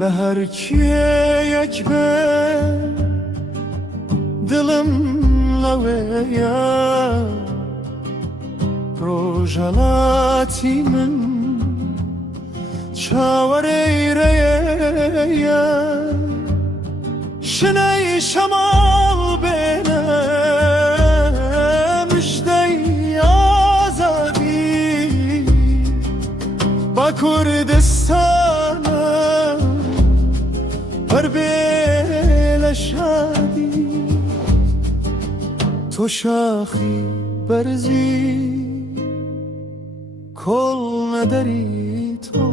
لهر کیەک بێ دڵم لەوەیە ڕۆژهەڵاتی من چاوەڕێیرەیە شنەی شەماڵ بێنە مژدەی ئازادی با کوردستانە هەر بێ لە شادی تۆ شاخی بەرزی کۆڵ نەدەری تۆ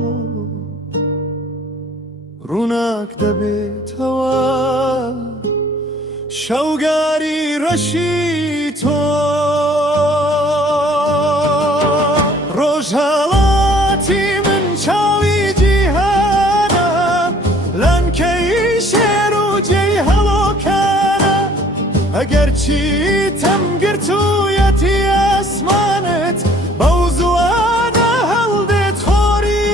ڕووناک دەبێتەوە شەوگاری ڕەشی تۆ ڕۆژهەڵاتی من چاوی جیهانە لەنکەی شێر و جێی هەڵۆکانە ئەگەر چیتەم گرتوویەتی ئاسمانت بەو زوانە هەڵدێت خۆری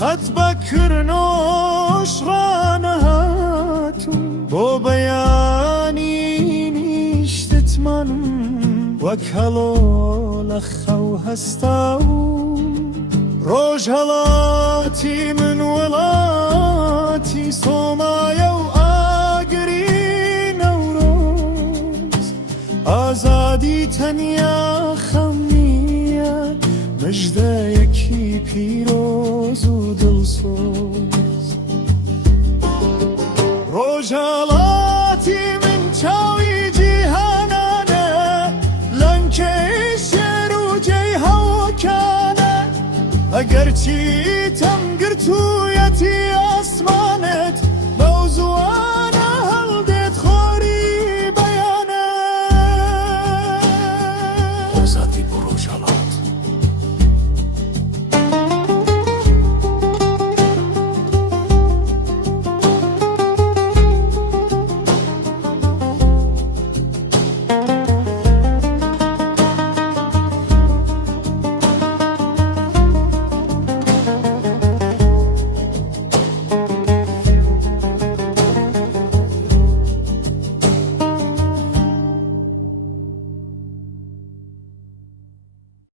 قەت بەکردنۆش ڕانەهاتوو بۆ بەیانی نیشتتمانم وەک هەڵۆ لە خەو هەستا و ڕۆژهەڵاتی من وڵاتی سۆمایە و ئاگری نەورۆز ئازادی تەنیا خەم نییە مژدەیەکی پیرۆز و دڵسۆز ڕۆژهەڵاتی من چاوی جیهانانە لەنکەی شێر و جێی هەوڵکانە ئەگەر چیتەم گرتووی